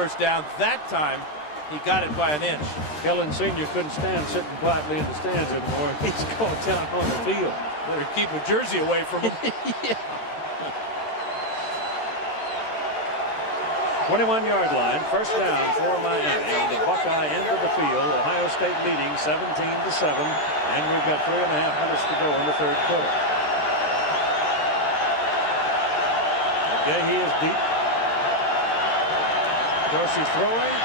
first down. That time, he got it by an inch. Kellen Sr. couldn't stand sitting quietly in the stands anymore. He's going down on the field. Better keep a jersey away from him. Yeah. 21-yard line, first down for Miami. On the Buckeye end of the field, Ohio State leading 17-7, and we've got 3.5 minutes to go in the third quarter. Okay, he is deep. Dorsey throwing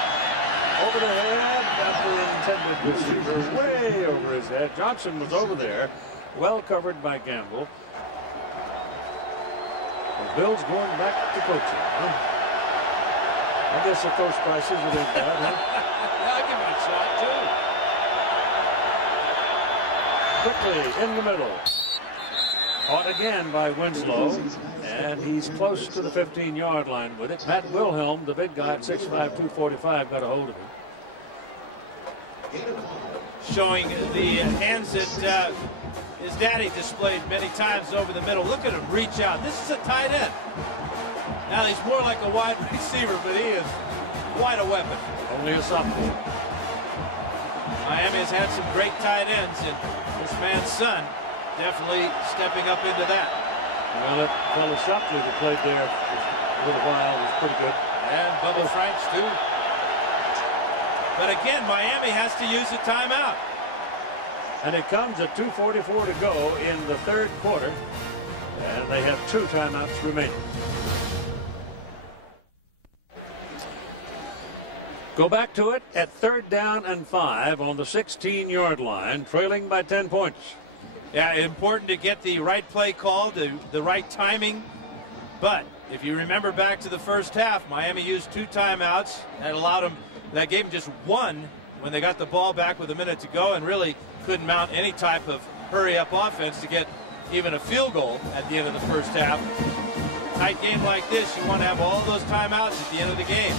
over the head, got the intended receiver way over his head. Johnson was over there, well covered by Gamble. The Bills going back to coaching, huh? I guess at those prices it ain't bad, huh? I'll give it a shot, too. Quickly in the middle. Caught again by Winslow, and he's close to the 15-yard line with it. Pat Wilhelm, the big guy at 6'5", 245, got a hold of him. Showing the hands that his daddy displayed many times over the middle. Look at him reach out. This is a tight end. Now he's more like a wide receiver, but he is quite a weapon. Only a sophomore. Miami has had some great tight ends, and this man's son definitely stepping up into that. Well, that fellow Shapley that played there for a little while was pretty good. And Bubba Franks, too. But again, Miami has to use a timeout. And it comes at 2:44 to go in the third quarter, and they have 2 timeouts remaining. Go back to it at 3rd down and 5 on the 16-yard line, trailing by 10 points. Yeah, important to get the right play called, the right timing. But if you remember back to the first half, Miami used 2 timeouts and allowed them. That gave them just 1 when they got the ball back with a minute to go, and really couldn't mount any type of hurry-up offense to get even a field goal at the end of the first half. Tight game like this, you want to have all those timeouts at the end of the game.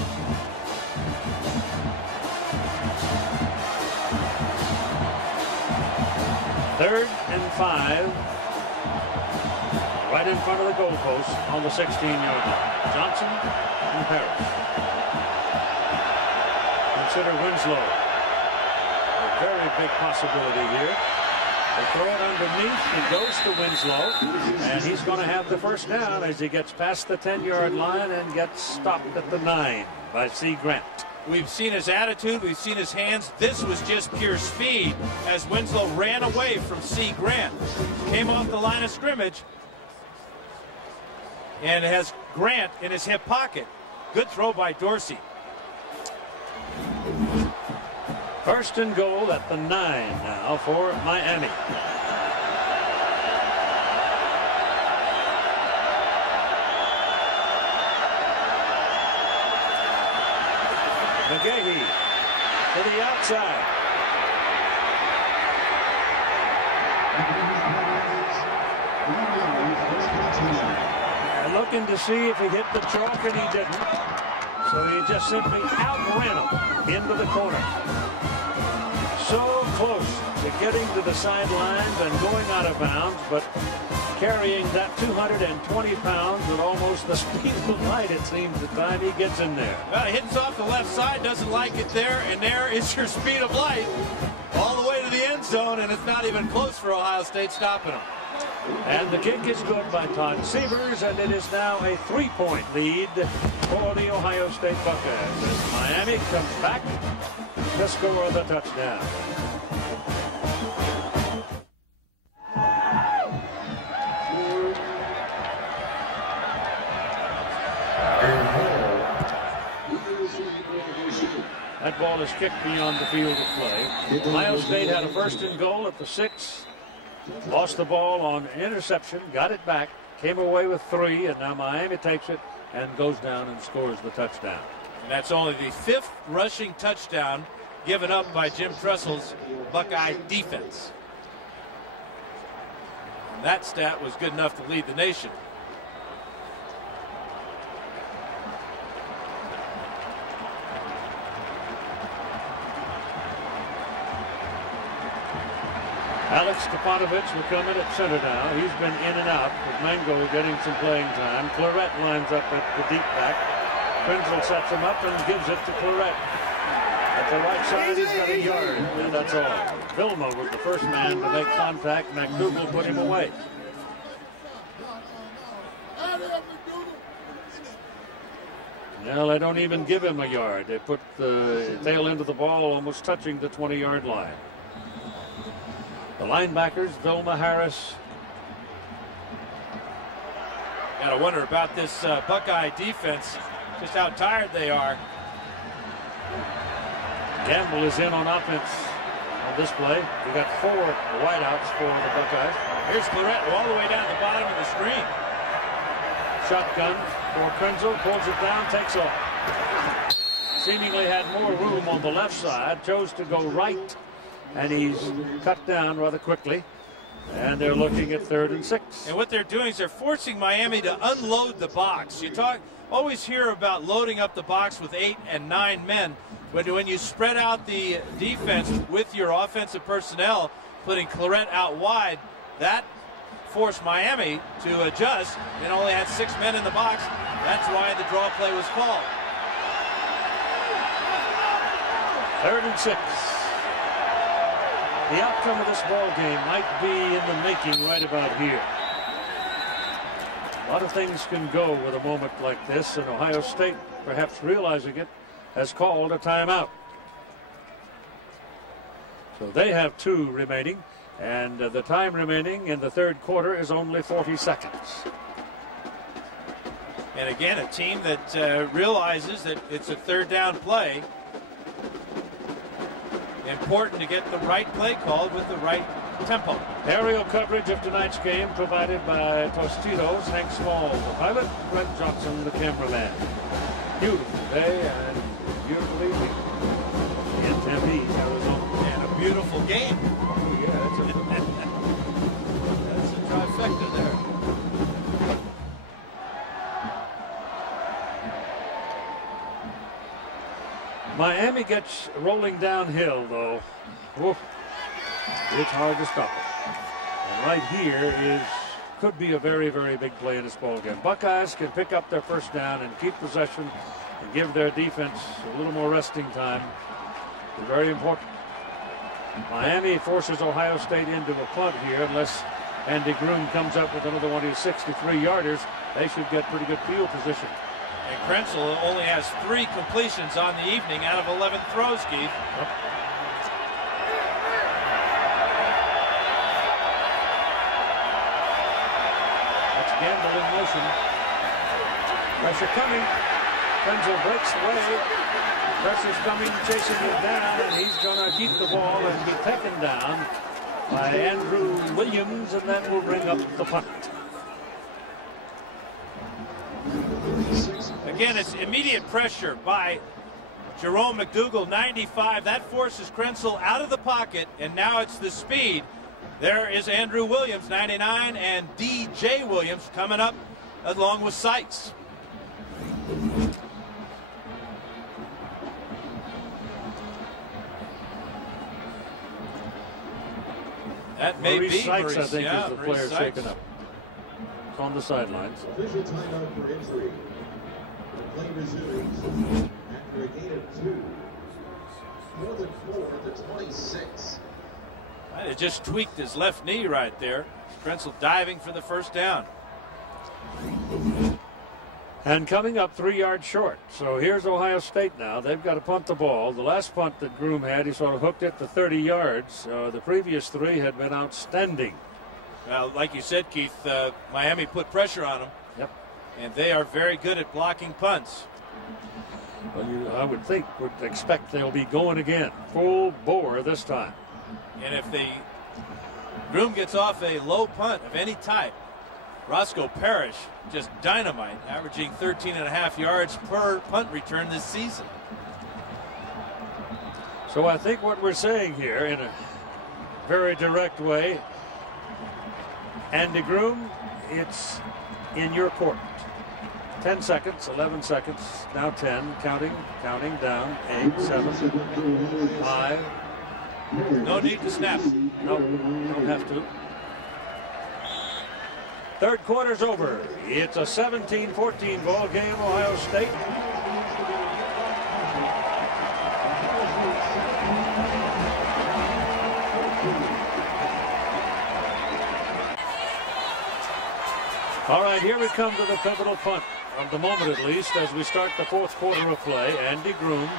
3rd and 5, right in front of the goalpost on the 16-yard line. Johnson and Parrish. Consider Winslow a very big possibility here. They throw it underneath. It goes to Winslow, and he's going to have the first down as he gets past the 10-yard line and gets stopped at the 9 by C. Grant. We've seen his attitude. We've seen his hands. This was just pure speed as Winslow ran away from C. Grant. Came off the line of scrimmage and has Grant in his hip pocket. Good throw by Dorsey. 1st and goal at the 9 now for Miami. McGahee to the outside. Looking to see if he hit the chalk, and he didn't. So he just simply outran him into the corner. So close to getting to the sidelines and going out of bounds, but carrying that 220 pounds at almost the speed of light, it seems, the time he gets in there. Well, he hits off the left side, doesn't like it there, and there is your speed of light all the way to the end zone, and it's not even close for Ohio State stopping him. And the kick is good by Todd Severs, and it is now a 3-point lead for the Ohio State Buckeyes as Miami comes back to score the touchdown. That ball is kicked beyond the field of play. Ohio State had a 1st and goal at the 6. Lost the ball on interception, got it back, came away with 3, and now Miami takes it and goes down and scores the touchdown. And that's only the 5th rushing touchdown given up by Jim Tressel's Buckeye defense. And that stat was good enough to lead the nation. Alex Stepanovich will come in at center now. He's been in and out with Mango getting some playing time. Claret lines up at the deep back. Krenzel sets him up and gives it to Claret. At the right side, he's got a yard, and that's all. Vilma was the first man to make contact. McDougal put him away. Well, they don't even give him a yard. They put the tail end of the ball almost touching the 20-yard line. The linebackers, Vilma, Harris. Gotta wonder about this Buckeye defense, just how tired they are. Gamble is in on offense on this play. We got 4 wideouts for the Buckeyes. Here's Claret all the way down at the bottom of the screen. Shotgun for Krenzel, pulls it down, takes off. Seemingly had more room on the left side, chose to go right, and he's cut down rather quickly. And they're looking at 3rd and 6. And what they're doing is they're forcing Miami to unload the box. You always hear about loading up the box with 8 and 9 men. But when you spread out the defense with your offensive personnel, putting Claret out wide, that forced Miami to adjust and only had 6 men in the box. That's why the draw play was called. 3rd and 6. The outcome of this ball game might be in the making right about here. A lot of things can go with a moment like this, and Ohio State, perhaps realizing it, has called a timeout. So they have 2 remaining, and the time remaining in the 3rd quarter is only 40 seconds. And again, a team that realizes that it's a 3rd down play. Important to get the right play called with the right tempo. Aerial coverage of tonight's game provided by Tostitos, Hank Small, the pilot, Brent Johnson, the cameraman. Beautiful day and beautiful evening in Tempe, Arizona. And a beautiful game. Oh, yeah, that's a trifecta there. Miami gets rolling downhill, though. Woof. It's hard to stop it. And right here could be a very, very big play in this ball game. Buckeyes can pick up their 1st down and keep possession and give their defense a little more resting time. It's very important. Miami forces Ohio State into a punt here unless Andy Groom comes up with another one of his 63-yarders. They should get pretty good field position. And Krenzel only has 3 completions on the evening out of 11 throws, Keith. Yep. That's Gamble in motion. Pressure coming. Krenzel breaks away. Pressure's coming, chasing him down, and he's going to keep the ball and be taken down by Andrew Williams, and that will bring up the punt. Again, it's immediate pressure by Jerome McDougal, 95. That forces Krenzel out of the pocket, and now it's the speed. There is Andrew Williams, 99, and D.J. Williams coming up along with Sykes. That may Maurice be Sykes, Maurice, I think, yeah, is the Maurice player Sykes. shaken up. It's on the sidelines. Official timeout for injury. The play resumes after a gain of 2. 4th and 4 at the 26. Might have just tweaked his left knee right there. Krenzel diving for the 1st down. And coming up 3 yards short. So here's Ohio State now. They've got to punt the ball. The last punt that Groom had, he sort of hooked it to 30 yards. The previous 3 had been outstanding. Well, like you said, Keith, Miami put pressure on them. Yep. And they are very good at blocking punts. Well, I would expect they'll be going again. Full bore this time. And if the Groom gets off a low punt of any type, Roscoe Parrish just dynamite, averaging 13.5 yards per punt return this season. So I think what we're saying here in a very direct way, Andy Groom, it's in your court. 10 seconds, 11 seconds, now 10, counting down, 8, 7, 5. No need to snap. No, don't have to. 3rd quarter's over. It's a 17-14 ball game. Ohio State here we come to the pivotal punt of the moment, at least, as we start the fourth quarter of play. Andy Groom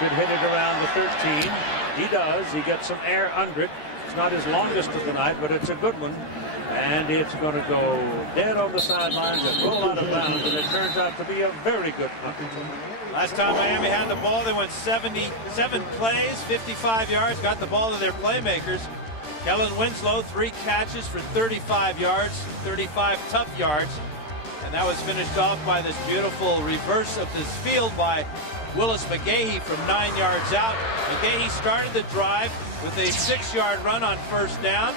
should hit it around the 13. He does. He gets some air under it. It's not his longest of the night, but it's a good one. And it's going to go dead on the sidelines and roll out of bounds, and it turns out to be a very good punt. Last time Miami had the ball, they went 77 plays, 55 yards, got the ball to their playmakers. Kellen Winslow, 3 catches for 35 yards, 35 tough yards. And that was finished off by this beautiful reverse of this field by Willis McGahee from 9 yards out. McGahee started the drive with a 6-yard run on first down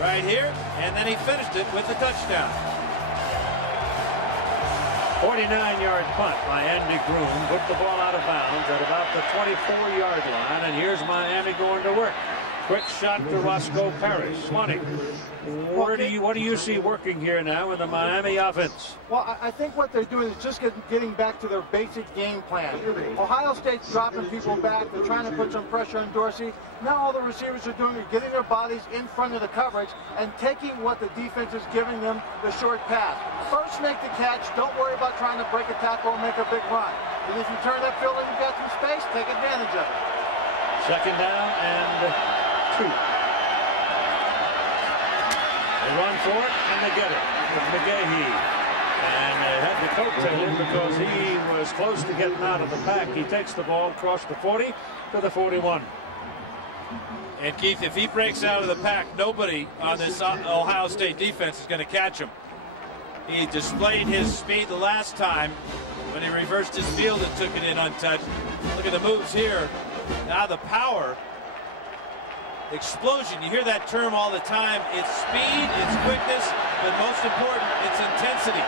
right here, and then he finished it with a touchdown. 49-yard punt by Andy Groom. Put the ball out of bounds at about the 24-yard line, and here's Miami going to work. Quick shot to Roscoe Parrish. Swanee, what do you see working here now in the Miami offense? Well, I think what they're doing is just getting back to their basic game plan. Ohio State's dropping people back. They're trying to put some pressure on Dorsey. Now all the receivers are doing is getting their bodies in front of the coverage and taking what the defense is giving them, the short pass. First make the catch. Don't worry about trying to break a tackle or make a big run. And if you turn that field and you've got some space, take advantage of it. Second down and 2. They run for it, and they get it with McGahee. And they had to coattail him because he was close to getting out of the pack. He takes the ball across the 40 to the 41. And Keith, if he breaks out of the pack, nobody on this Ohio State defense is going to catch him. He displayed his speed the last time when he reversed his field and took it in untouched. Look at the moves here. Now the power. Explosion. You hear that term all the time. It's speed, it's quickness, but most important, it's intensity.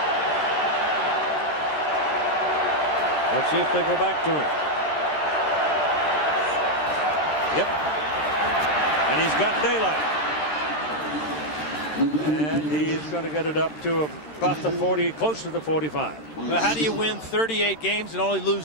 Let's see if they go back to him. Yep. And he's got daylight. And he's going to get it up to about the 40, close to the 45. But how do you win 38 games and only lose